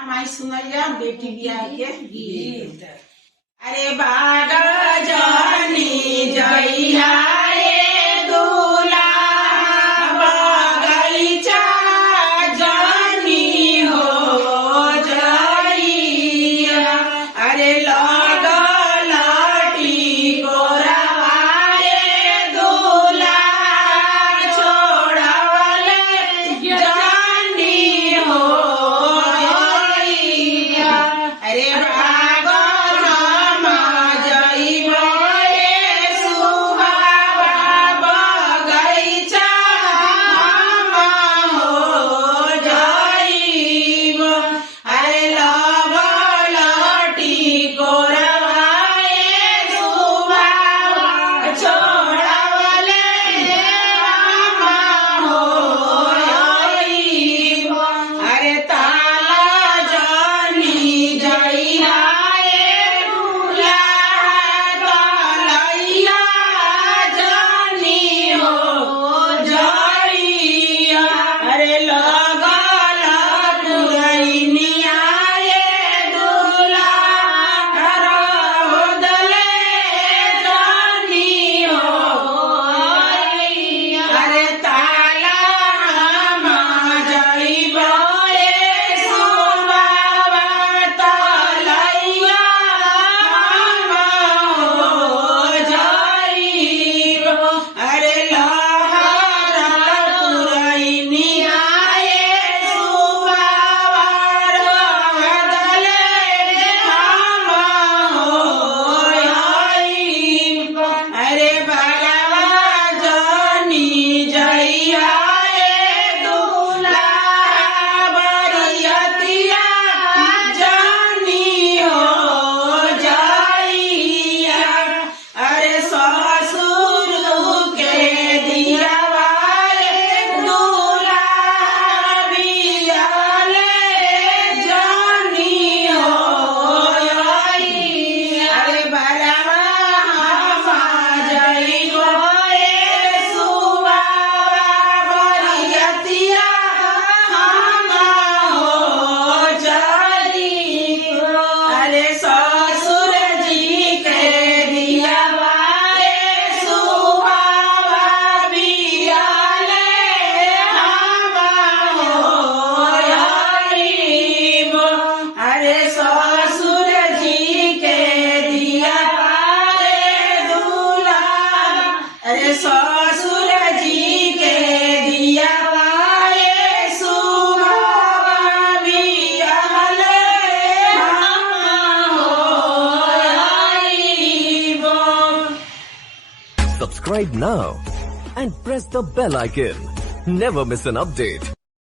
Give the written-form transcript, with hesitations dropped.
हमारी सुनैया बेटी बियाह के गीत। अरे बागा जानी जइया रे दूल्हा बगैचा जानी हो जइया। अरे लगल टिकोराए दूल्हा छोड़वले जानी हो जइया। अरे ससुर जी के दिया Subscribe now and press the bell icon. Never miss an update.